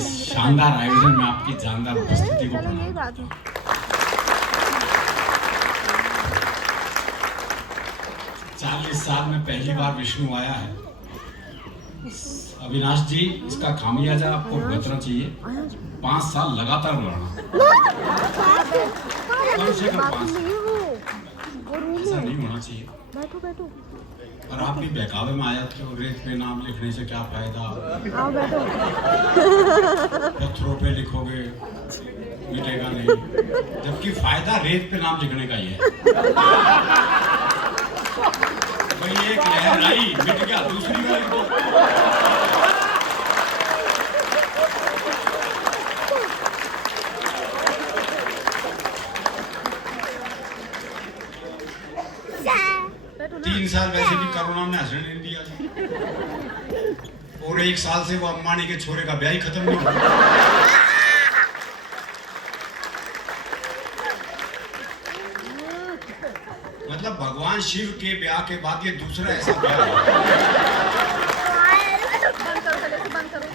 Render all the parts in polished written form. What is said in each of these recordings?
शानदार आयोजन में आपकी जानदार उपस्थिति को प्रणाम। 40 साल में पहली बार विष्णु आया है। अविनाश जी, इसका खामियाजा आपको भुगतना चाहिए। 5 साल लगातार लड़ना, कम से कम 5 साल। ऐसा नहीं होना चाहिए। बैठो बैठो। और आप भी बहकावे में आ जाते हो, रेत पे नाम लिखने से क्या फायदा, आओ बैठो। पत्थरों पे लिखोगे मिटेगा नहीं, जबकि फायदा रेत पे नाम लिखने का ही है। भाई एक लहर आई, मिट गया, दूसरी में लिख दो। तीन साल वैसे भी कोरोना ने हंसने नहीं दिया, और 1 साल से वो अम्बानी के छोरे का ब्याह ही खत्म नहीं हुआ। मतलब भगवान शिव के ब्याह के बाद ये दूसरा ऐसा ब्याह है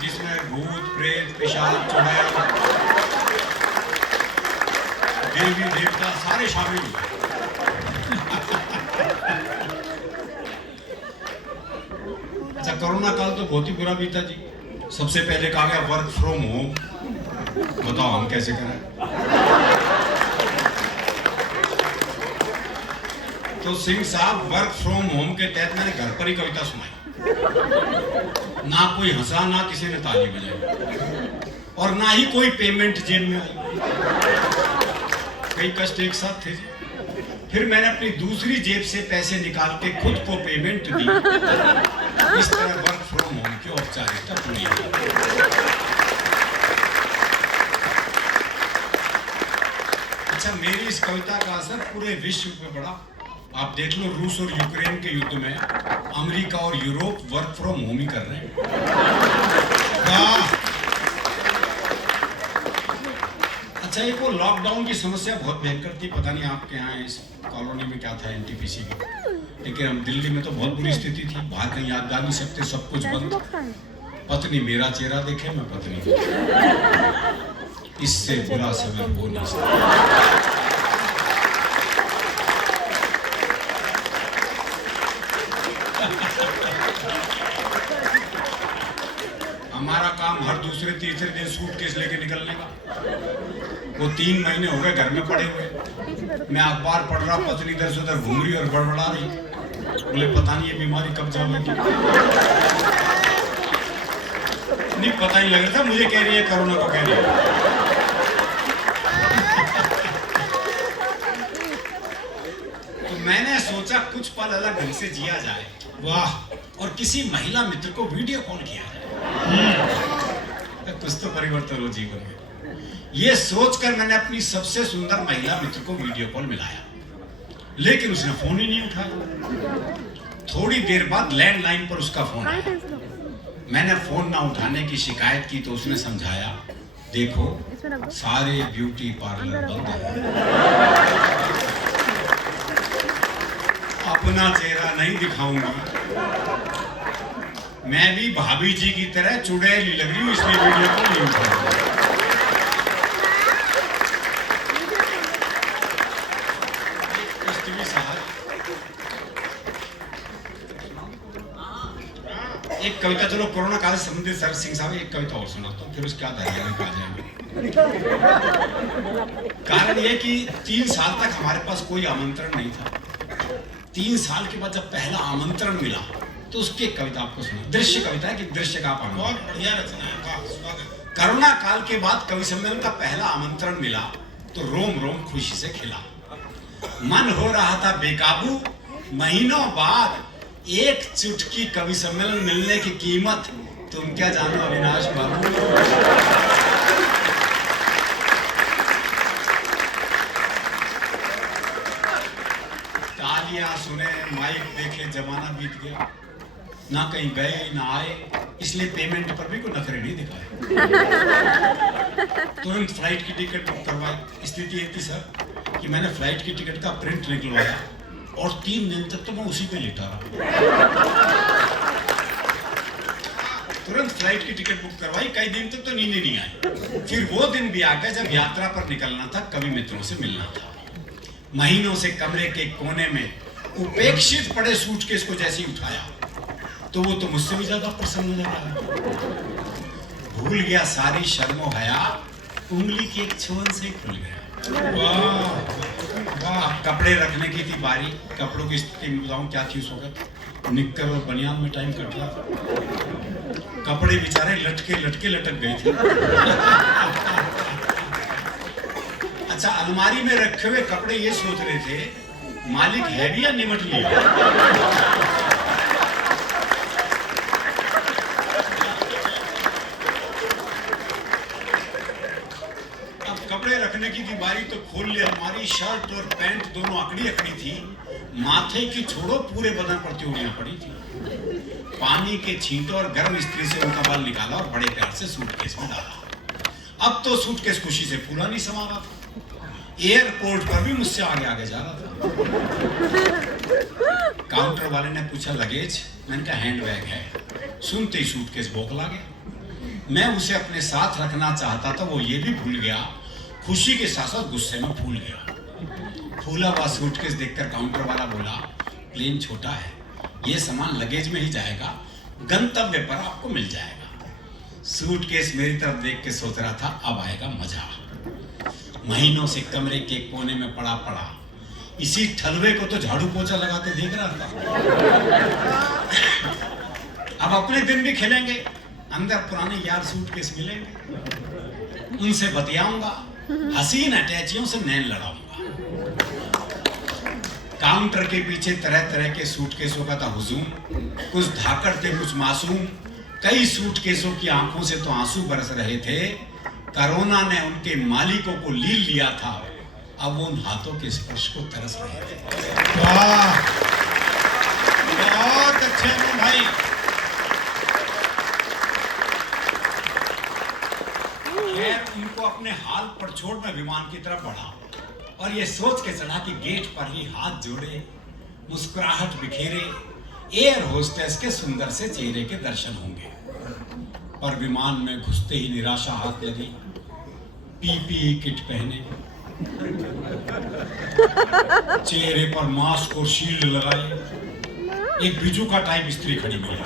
जिसमें भूत प्रेत पिशाच चुड़ैल देवी देवता सारे शामिल हुए। अच्छा, कोरोना काल तो बहुत ही बुरा बीता जी। सबसे पहले कहा गया वर्क फ्रॉम होम, बताओ हम कैसे करें। तो सिंह साहब, वर्क फ्रॉम होम के तहत मैंने घर पर ही कविता सुनाई। ना कोई हंसा, ना किसी ने ताली बजाई, और ना ही कोई पेमेंट जेब में आई। कई कष्ट एक साथ थे। फिर मैंने अपनी दूसरी जेब से पैसे निकाल के खुद को पेमेंट दी। इस तरह वर्क फ्रॉम होम की औपचारिकता पूरी हुई। अच्छा, मेरी इस कविता का असर पूरे विश्व पे पड़ा। आप देख लो, रूस और यूक्रेन के युद्ध में अमेरिका और यूरोप वर्क फ्रॉम होम ही कर रहे हैं। अच्छा, एक वो लॉकडाउन की समस्या बहुत भयंकर थी। पता नहीं आपके यहाँ इस कॉलोनी में क्या था, एनटीपीसी की, लेकिन हम दिल्ली में तो बहुत बुरी स्थिति थी। बाहर कहीं याद जा नहीं सकते, सब कुछ बंद। पत्नी मेरा चेहरा देखे, मैं पत्नी, इससे बुरा समय हो नहीं सकता। हमारा काम हर दूसरे तीसरे दिन सूटकेस लेके निकलने का। वो 3 महीने हो गए घर में पड़े हुए। मैं अखबार पढ़ रहा, पत्नी इधर से उधर घूम रही और बड़बड़ा रही। बोले पता नहीं ये बीमारी कब जाएगी। नहीं, पता ही लग रहा था, मुझे कह रही है कोरोना को कह रही है। तो मैंने सोचा कुछ पल अलग ढंग से जिया जाए। वाह, और किसी महिला मित्र को वीडियो कॉल किया जाए। कुछ तो परिवर्तन हो जीवन में। ये सोचकर मैंने अपनी सबसे सुंदर महिला मित्र को वीडियो कॉल मिलाया, लेकिन उसने फोन ही नहीं उठाया। थोड़ी देर बाद लैंडलाइन पर उसका फोन आया। मैंने फोन ना उठाने की शिकायत की तो उसने समझाया, देखो सारे ब्यूटी पार्लर बंद है, अपना चेहरा नहीं दिखाऊंगी। मैं भी भाभी जी की तरह चुड़ैली लग रही हूँ, इसलिए वीडियो कॉल नहीं उठाऊंगी। एक कविता, चलो कोरोना काल से संबंधित सर सिंह साहब एक कविता और सुनाता हूँ, फिर उसके बाद धार्मिक आ जाएंगे। कारण ये कि 3 साल तक हमारे पास कोई आमंत्रण नहीं था। 3 साल के बाद जब पहला आमंत्रण मिला तो उसकी एक कविता आपको सुना। दृश्य कविता है कि दृश्य का पाना, बहुत बढ़िया रचना है। कोरोना काल के बाद कवि सम्मेलन का पहला आमंत्रण मिला तो रोम रोम खुशी से खिला। मन हो रहा था बेकाबू, महीनों बाद एक चुटकी कवि सम्मेलन मिलने की कीमत तुम क्या जानो अविनाश बाबू। तालियां सुने, माइक देखे, जमाना बीत गया, ना कहीं गए ना आए, इसलिए पेमेंट पर भी कोई नखरे नहीं दिखाए। तुरंत फ्लाइट की टिकट बुक करवाई। स्थिति ये थी सर कि मैंने फ्लाइट की टिकट का प्रिंट निकलवाया और 3 दिन तक तो मैं उसी पे लेटा रहा। तो तुरंत फ्लाइट की टिकट बुक करवाई, कई दिन तक तो नींद ही नहीं आई। फिर वो दिन भी आ गया जब यात्रा पर निकलना था, कवि मित्रों से मिलना था। महीनों से कमरे के कोने में उपेक्षित पड़े सूटकेस को जैसे ही उठाया तो वो तो मुझसे भी ज्यादा प्रसन्न नजर आया। भूल गया सारी शर्मो हया, उंगली की एक छुअन से खुल गया। वाह वाह। कपड़े रखने की थी बारी। कपड़ों की स्थिति में बताऊं क्या थी उस वक्त, निक्कर और बनियान में टाइम कट रहा था। कपड़े बेचारे लटके लटके लटक गए थे। अच्छा, अलमारी में रखे हुए कपड़े ये सोच रहे थे मालिक है भी या निमट लिया। अब कपड़े रखने की थी बारी तो खोल लिया अलमारी। शर्ट और पैंट दोनों अकड़ी अकड़ी थी। माथे की छोड़ो पूरे बदन पर त्योड़ियां पड़ी थी। पानी के छींटों और गर्म इस्त्री से उनका बाल निकाला और बड़े प्यार से सूटकेस में डाला। अब तो सूटकेस खुशी से फूला नहीं समा रहा था। एयरपोर्ट पर भी मुझसे आगे आगे जा रहा था। काउंटर वाले ने पूछा लगेज, मैंने कहा हैंडबैग है। सुनते ही सूटकेस बौखला गया। मैं उसे अपने साथ रखना चाहता था, वो ये भी भूल गया। खुशी के साथ साथ गुस्से में फूल गया। फूला हुआ सूटकेस देखकर काउंटर वाला बोला, प्लेन छोटा है, ये सामान लगेज में ही जाएगा, गंतव्य पर आपको मिल जाएगा। सूटकेस मेरी तरफ देख के सोच रहा था अब आएगा मजा। महीनों से कमरे के कोने में पड़ा पड़ा इसी ठलवे को तो झाड़ू पोछा लगाते देख रहा था। अब अपने दिन भी खेलेंगे, अंदर पुराने यार सूटकेस मिलेंगे, उनसे बतियाऊंगा, हसीन अटैचियों से नैन लड़ाऊंगा। काउंटर के पीछे तरह तरह के सूटकेसों का था हुजूम। कुछ धाकड़ थे, कुछ मासूम। कई सूटकेसों की आंखों से तो आंसू बरस रहे थे। कोरोना ने उनके मालिकों को लील लिया था, अब वो उन हाथों के स्पर्श को तरस रहे थे। वाह, बहुत अच्छे हैं भाई। खैर उनको अपने हाल पर छोड़ मैं विमान की तरफ बढ़ा और ये सोच के चढ़ा कि गेट पर ही हाथ जोड़े, मुस्कुराहट बिखेरे एयर होस्टेस के सुंदर से चेहरे के दर्शन होंगे। पर विमान में घुसते ही निराशा हाथ लगी। पीपीई किट पहने, चेहरे पर मास्क और शील्ड लगाए, एक बिजू का टाइप स्त्री खड़ी मिली।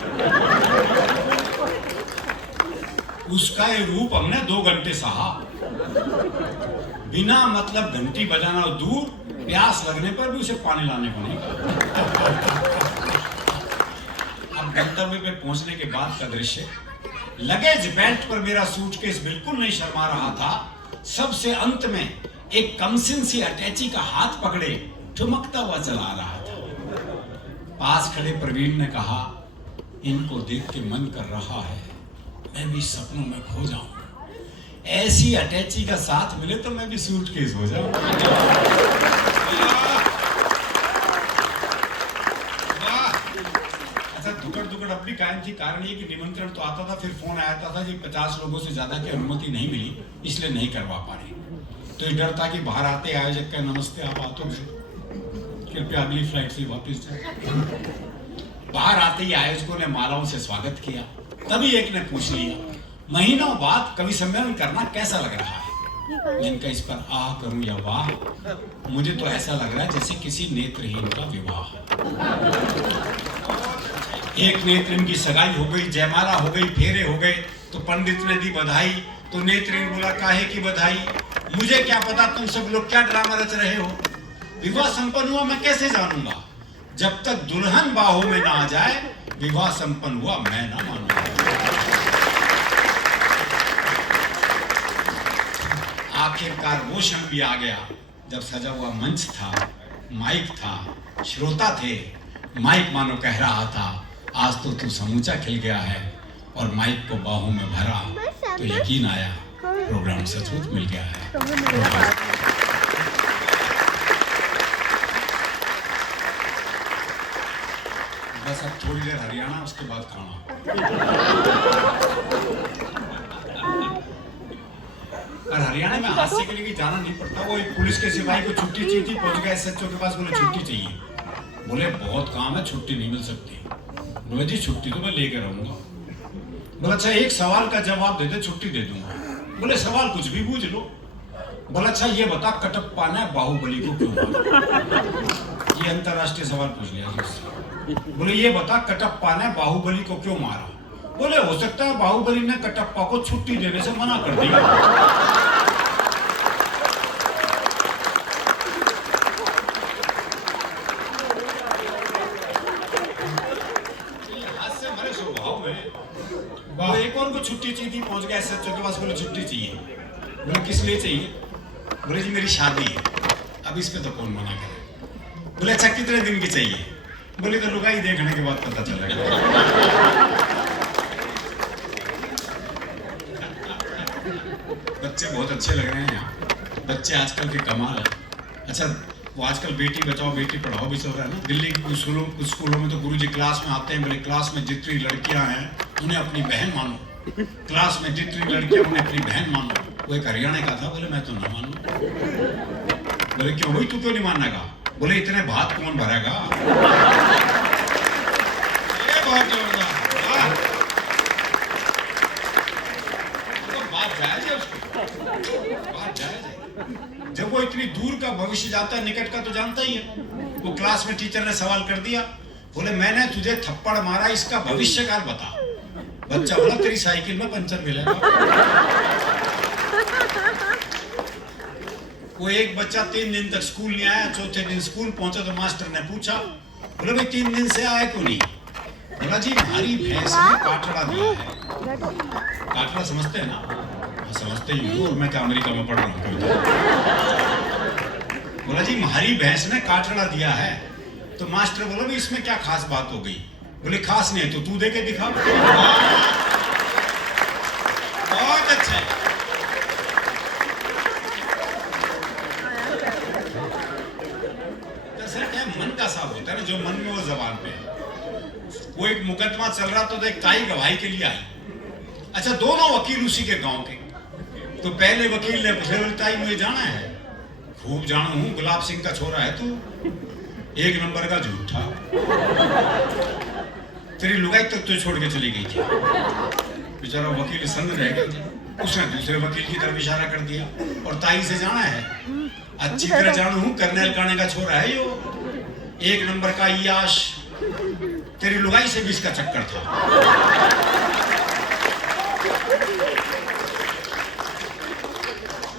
उसका ये रूप हमने 2 घंटे सहा। बिना मतलब घंटी बजाना दूर, प्यास लगने पर भी उसे पानी लाने को नहीं कहा। अब गंतव्य पे पहुंचने के बाद का दृश्य, लगेज बेल्ट पर मेरा सूटकेस बिल्कुल नहीं शर्मा रहा था। सबसे अंत में एक कमसिन सी अटैची का हाथ पकड़े ठुमकता हुआ चला रहा था। पास खड़े प्रवीण ने कहा, इनको देख के मन कर रहा है मैं भी सपनों में खो जाऊं। ऐसी अटैची का साथ मिले तो मैं भी सूटकेस हो जाऊं। दुकड़ अपनी कायम थी। कारण ये कि निमंत्रण तो आता था, फिर फोन आया था कि 50 लोगों से ज्यादा की अनुमति नहीं मिली, इसलिए नहीं करवा पा रहे। तो ये डर था कि बाहर आते आयोजक का नमस्ते, आप आते कृपया अगली फ्लाइट से वापस जाए। बाहर आते ही आयोजकों ने मालाओं से स्वागत किया। तभी एक ने पूछ लिया, महीनों बाद कवि सम्मेलन करना कैसा लग रहा है? मैंने कहा इस पर आह करूं या वाह, मुझे तो ऐसा लग रहा है जैसे किसी नेत्रहीन का विवाह। एक नेत्रहीन की सगाई हो गई, जयमाला हो गई, फेरे हो गए, तो पंडित ने दी बधाई, तो नेत्रहीन बोला काहे की बधाई, मुझे क्या पता तुम सब लोग क्या ड्रामा रच रहे हो। विवाह संपन्न हुआ मैं कैसे जानूंगा? जब तक दुल्हन बाहों में ना आ जाए विवाह संपन्न हुआ मैं ना मानूंगा। आखिरकार वो क्षण भी आ गया जब सजा हुआ मंच था, माइक था, श्रोता थे। माइक मानो कह रहा था, आज तो तू समूचा खिल गया है, और माइक को बाहों में भरा तो यकीन आया प्रोग्राम सचमुच मिल गया है। बस अब थोड़ी देर हरियाणा, उसके बाद खाना। और हरियाणा में हादसे के लिए जाना नहीं पड़ता। वो एक पुलिस के सिपाही को छुट्टी चाहिए थी, पहुंच गया एसएचओ के पास, बोले छुट्टी चाहिए। बोले बहुत काम है, छुट्टी नहीं मिल सकती। बोले जी छुट्टी तो मैं लेकर रहूंगा। बोला अच्छा एक सवाल का जवाब दे दे, छुट्टी दे दूंगा। बोले सवाल कुछ भी पूछ लो। बोला अच्छा ये बता, कटप्पा ने बाहुबली को क्यों मारा? ये अंतरराष्ट्रीय सवाल पूछ लिया उससे। बोले ये बता, कटप्पा ने बाहुबली को क्यों मारा? बोले हो सकता है बाहुबली ने कटप्पा को छुट्टी देने से मना कर दिया। हास्य हमारे स्वभाव में। वो एक और को छुट्टी चाहिए थी, पहुंच गया एसएचओ के पास, बोले छुट्टी चाहिए। बोले किस लिए चाहिए? बोले जी मेरी शादी है। अब इस पे तो कौन मना करे? बोले अच्छा कितने दिन की चाहिए? बोले तो लुगाई देखने के बाद पता चलेगा। बच्चे बहुत अच्छे लग रहे हैं यहाँ, बच्चे आजकल के कमाल है। अच्छा वो आजकल बेटी बचाओ बेटी पढ़ाओ भी चल रहा है ना। दिल्ली के कुछ स्कूलों में तो गुरुजी क्लास में आते हैं, बोले क्लास में जितनी लड़कियां हैं उन्हें अपनी बहन मानो, क्लास में जितनी लड़कियां उन्हें अपनी बहन मानो। वो एक हरियाणा का था, बोले मैं तो ना मानू। बोले क्यों भाई, तू क्यों नहीं मानेगा? बोले इतने भात कौन भरेगा? ये बहुत तो बात जायज है उसकी, बात जायज है। जब वो इतनी दूर का भविष्य जाता है, निकट का तो जानता ही है। वो क्लास में टीचर ने सवाल कर दिया, बोले मैंने तुझे थप्पड़ मारा, इसका भविष्य काल बता। बच्चा बोला तेरी साइकिल में पंचर मिलेगा। वो एक बच्चा 3 दिन तक स्कूल नहीं आया, चौथे दिन स्कूल पहुंचा तो मास्टर ने पूछा, बोले भाई 3 दिन से आया क्यों नहीं? बोला जी हमारी भैंस ने काटड़ा दिया है। काटड़ा समझते हैं ना? समझते ही हूँ, और मैं क्या अमेरिका में पढ़ रहा हूँ। बोला जी हमारी भैंस ने काटड़ा दिया है। तो मास्टर बोला भाई इसमें क्या खास बात हो गई? बोले खास नहीं है तो तू दे के दिखा। बहुत अच्छा है। मन का साफ होता है ना, जो मन में वो जबान पे। वो एक मुकदमा चल रहा था तो एक ताई गवाही के लिए आई। अच्छा दोनों वकील उसी के गांव के। तो पहले वकील ने पूछा, बोले ताई मुझे जाना है? खूब जाना हूं, गुलाब सिंह का छोरा है तू, 1 नंबर का झूठा, तेरी लुगाई तक तो छोड़ के चली गई थी। बेचारा वकील संग रह गया। उसने दूसरे वकील की तरफ इशारा कर दिया, और ताई से जाना है? अच्छी तरह जानू हूं, कर्नल काने का छोरा है यो, 1 नंबर का याश, तेरी लुगाई से भी इसका चक्कर था।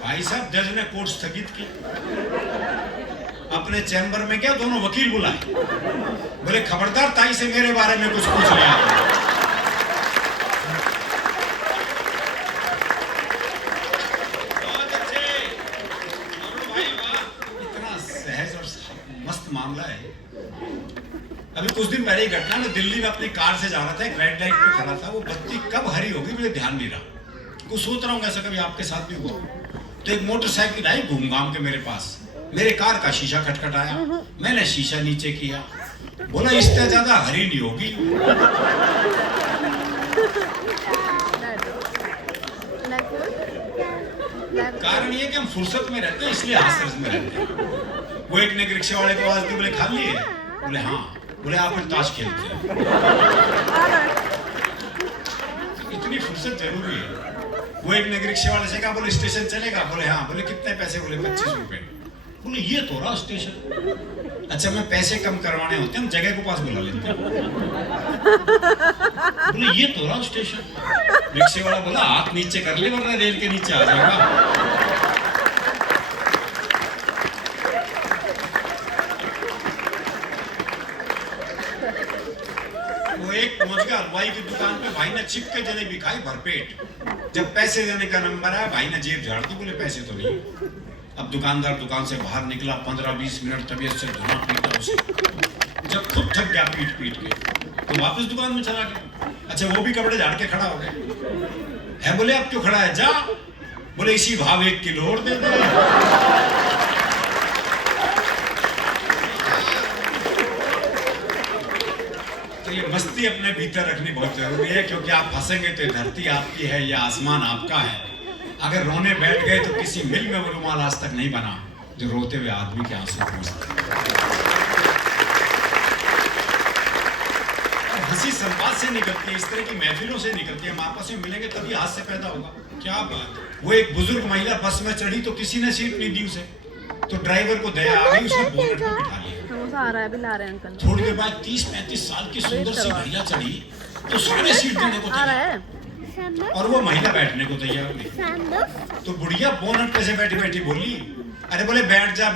भाई साहब जज ने कोर्ट स्थगित की। अपने चैम्बर में क्या दोनों वकील बुलाए, बोले खबरदार ताई से मेरे बारे में कुछ पूछ लिया। इतना सहज और मस्त मामला है। अभी कुछ दिन पहले ही घटना, मैं दिल्ली में अपनी कार से जा रहा था, एक रेड लाइट पे खड़ा था, वो बत्ती कब हरी होगी मुझे ध्यान नहीं रहा। कुछ सोच रहा हूँ ऐसा कभी आपके साथ भी हुआ। तो एक मोटरसाइकिल आई घूम घाम के मेरे पास, मेरे कार का शीशा खटखटाया, मैंने शीशा नीचे किया, बोला इससे ज्यादा हरी नहीं होगी। कारण ये कि हम फुर्सत में रहते हैं, इसलिए हास में रहते हैं। वो एक ने रिक्शा वाले को आवाज दी, बोले खा लिए? बोले हाँ। बोले आप ताश खेलते हैं? इतनी फुर्सत जरूरी है। वो एक ने रिक्शे वाले से कहा, बोले स्टेशन चलेगा? बोले हाँ। बोले कितने पैसे? बोले 25 रुपए। बोले ये तो रहा स्टेशन। अच्छा मैं पैसे कम करवाने होते हैं, हम जगह को पास बुला लेते हैं। बोले ये तो रहा स्टेशन। रिक्शे वाला बोला हाथ नीचे कर ले वरना रेल के नीचे आ जाएगा। वो एक पहुंच गया हलवाई की दुकान पे, भाई ने छिप के जलेबी खाई भरपेट। जब पैसे देने का नंबर आया, भाई ने जेब झाड़ दी, बोले पैसे तो नहीं। अब दुकानदार दुकान से बाहर निकला, 15-20 मिनट तबीयत से धुआं पीटा उसे। जब खुद थक गया पीट पीट के, तो वापस दुकान में चला गया। अच्छा वो भी कपड़े झाड़ के खड़ा हो गया है। बोले अब क्यों खड़ा है? जा। बोले इसी भाव 1 किलो और दे दे। तो ये मस्ती अपने भीतर रखनी बहुत जरूरी है, क्योंकि आप हंसेंगे तो धरती आपकी है या आसमान आपका है। अगर रोने बैठ गए तो किसी मिल में वो रुमाल आज तक नहीं बना जो रोते हुए आदमी के आंसू पहुंचते। हंसी संवाद से निकलती है, इस तरह की महफिलों से निकलती है। हम आपस में मिलेंगे तभी हास्य पैदा होगा। क्या बात। वो एक बुजुर्ग महिला बस में चढ़ी तो किसी ने सीट नहीं दी उसे, तो ड्राइवर को दया आ गई, उसने बोनट में बिठा लिया। आ रहा है, बिला रहे हैं अंकल। थोड़ी देर बाद 30-35 साल की सुंदर सी महिला चढ़ी तो सारे सीट देने को तैयार, और वो महिला बैठने को तैयार नहीं। तो बुढ़िया बोनट पे से बैठी बैठी बोली, अरे बोले बैठ जा,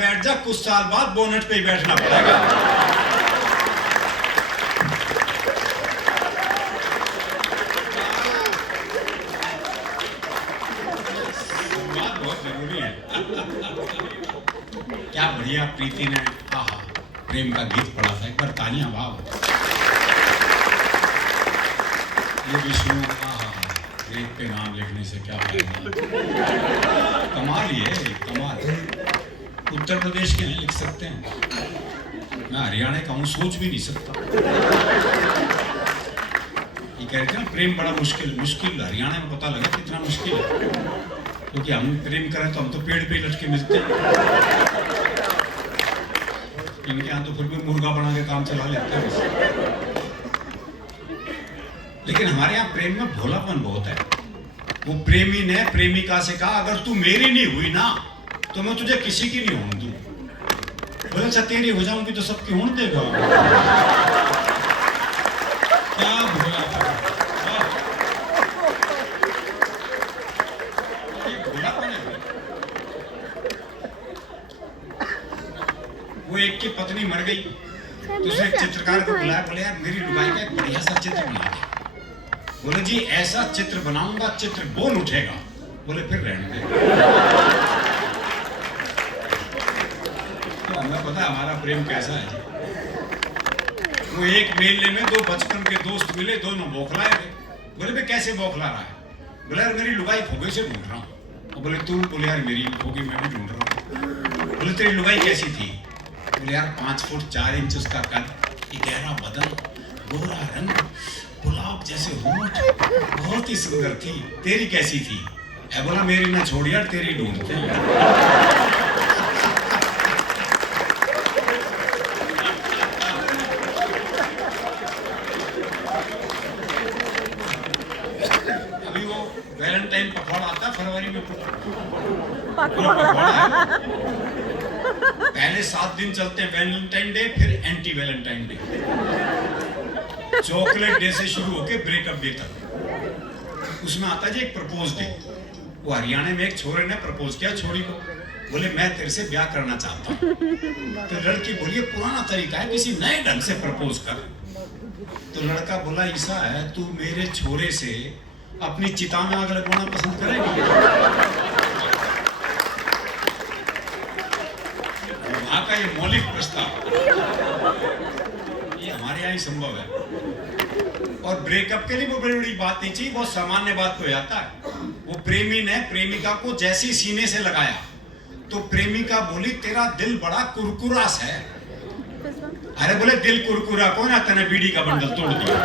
कुछ साल बाद बोनट पे ही बैठना पड़ेगा। बात बहुत जरूरी है। क्या बढ़िया प्रीति ने आहा प्रेम का गीत पढ़ा था, एक बार तालियां भाव। ये विष्णु आहा रेत पे नाम लिखने से क्या फायदा। कमाल ही है, कमाल। उत्तर प्रदेश के हैं, लिख सकते हैं। मैं हरियाणा का हूँ, सोच भी नहीं सकता। ये कहते हैं प्रेम बड़ा मुश्किल, हरियाणा में पता लगा कितना मुश्किल है, क्योंकि हम प्रेम करें तो हम तो पेड़ पे लटके मिलते हैं। इनके यहाँ तो फिर भी मुर्गा बना के काम चला लेते हैं। लेकिन हमारे यहाँ प्रेम में भोलापन बहुत है। वो प्रेमी ने प्रेमिका से कहा, अगर तू मेरी नहीं हुई ना तो मैं तुझे किसी की नहीं होने दूं। बोले अच्छा तेरी हो जाऊंगी तो सबकी होने देगा। क्या भोलापन, भोलापन है। वो एक की पत्नी मर गई तो उसने एक चित्रकार को बुलाया, बोले यार मेरी लुगाई का एक बढ़िया सा चित्र बना दे। बोले जी ऐसा चित्र बनाऊंगा चित्र बोल उठेगा। बोले फिर रहने दे। तो हमें पता हमारा प्रेम कैसा है। वो एक मेले में दो बचपन के दोस्त मिले, दोनों बौखलाए थे। बोले भाई कैसे बौखला रहा है। बोले यार मेरी लुगाई खोगे से ढूंढ रहा हूँ। बोले तू। बोले यार मेरी खोगी मैं भी ढूंढ रहा हूँ। बोले तेरी लुगाई कैसी थी। बोले यार 5 फुट 4 इंच उसका कद, गहरा बदन, गोरा रंग, गुलाब जैसे होंठ, बहुत ही सुंदर थी। तेरी कैसी थी। है बोला मेरी ना छोड़ यार, तेरी ढूंढते हैं। अभी वो वैलेंटाइन पखवाड़ा आता है फरवरी में। पहले 7 दिन चलते हैं वैलेंटाइन डे, फिर anti Valentine day. Chocolate day से शुरू होके ब्रेकअप डे तक। उसमें आता है जी एक प्रपोज डे। वो हरियाणा में एक छोरे ने प्रपोज किया छोरी को, बोले मैं तेरे से ब्याह करना चाहता हूँ। तो लड़की बोली पुराना तरीका है, किसी नए ढंग से प्रपोज कर। तो लड़का बोला ऐसा है, तू मेरे छोरे से अपनी चिता में आग लगवाना पसंद करेगी। वहां का ये मौलिक प्रस्ताव ये हमारे यहाँ ही संभव है। और ब्रेकअप के लिए वो बड़ी बड़ी बात नहीं चाहिए, बहुत सामान्य बात हो जाता है। वो प्रेमी ने प्रेमिका को जैसी सीने से लगाया तो प्रेमिका बोली तेरा दिल बड़ा कुरकुरास है। अरे बोले दिल कुरकुरा कौन है, तने बीड़ी का बंडल तोड़ दिया।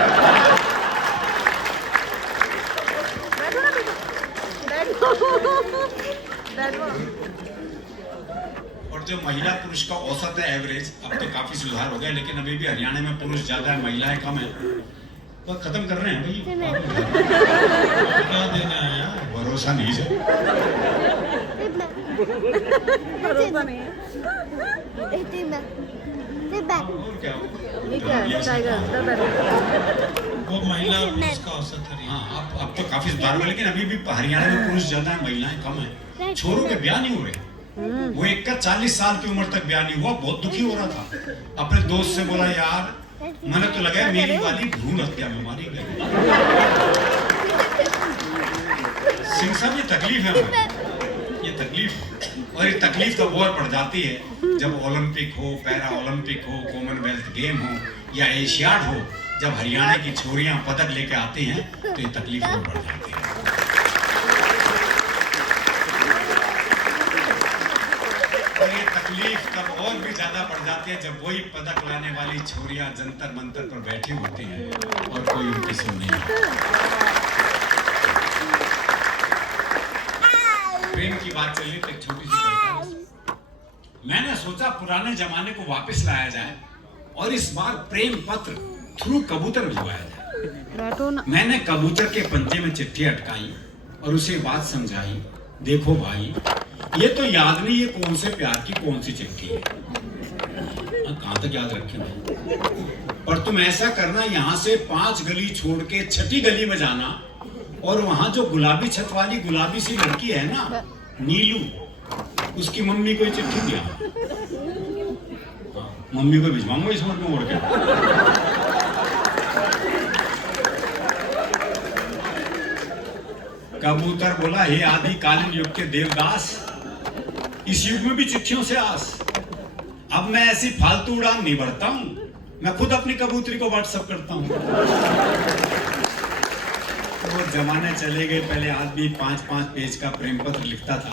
और जो महिला पुरुष का औसत है एवरेज, अब तो काफी सुधार हो गया, लेकिन अभी भी हरियाणा में पुरुष ज्यादा है महिलाएं कम है। वो खत्म कर रहे हैं भाई, क्या देना है यार, भरोसा नहीं है। भरोसा नहीं है। और क्या वो महिला पुरुष का औसत है। हाँ अब तो काफी सुधार हुआ, लेकिन अभी भी हरियाणा में पुरुष ज्यादा है महिलाएं कम है। छोरों के ब्याह नहीं हो रहे। वो एक का 40 साल की उम्र तक ब्याह नहीं हुआ, बहुत दुखी हो रहा था। अपने दोस्त से बोला यार मैंने तो लगा मेरी वाली भ्रूण हत्या में मारी गई। सिंह साहब ये तकलीफ है हमें, ये तकलीफ। और ये तकलीफ तो और बढ़ जाती है जब ओलंपिक हो, पैरा ओलंपिक हो, कॉमनवेल्थ गेम हो या एशियाड हो, जब हरियाणा की छोरियां पदक लेके आती हैं तो ये तकलीफ और बढ़ जाती है। और ये तकलीफ तब और भी ज्यादा बढ़ जाती है जब वही पदक लाने वाली छोरियां जंतर मंतर पर बैठी होती हैं और कोई उनकी सुन नहीं। प्रेम की बात चली तो एक छोटी सी कविता। मैंने सोचा पुराने जमाने को वापस लाया जाए और इस बार प्रेम पत्र थ्रू कबूतर भिजवाया जाए। बैठो ना। मैंने कबूतर के पंजे में चिट्ठी अटकाई और उसे बात समझाई, देखो भाई ये तो याद नहीं है कौन से प्यार की कौन सी चिट्ठी है। कहां तक याद रखे भाई, पर तुम ऐसा करना, यहाँ से 5 गली छोड़ के 6ठी गली में जाना और वहां जो गुलाबी छत वाली गुलाबी सी लड़की है ना, नीलू, उसकी मम्मी को चिट्ठी दिया। मम्मी को भिजवाऊंगा इस उम्र में उड़ के। कबूतर बोला, हे आदि कालीन युग के देवदास, इस युग में भी चिट्ठियों से आस। अब मैं ऐसी फालतू उड़ान नहीं भरता हूं, मैं खुद अपनी कबूतरी को व्हाट्सएप करता हूं। वो जमाने चले गए, पहले आदमी 5-5 पेज का प्रेम पत्र लिखता था,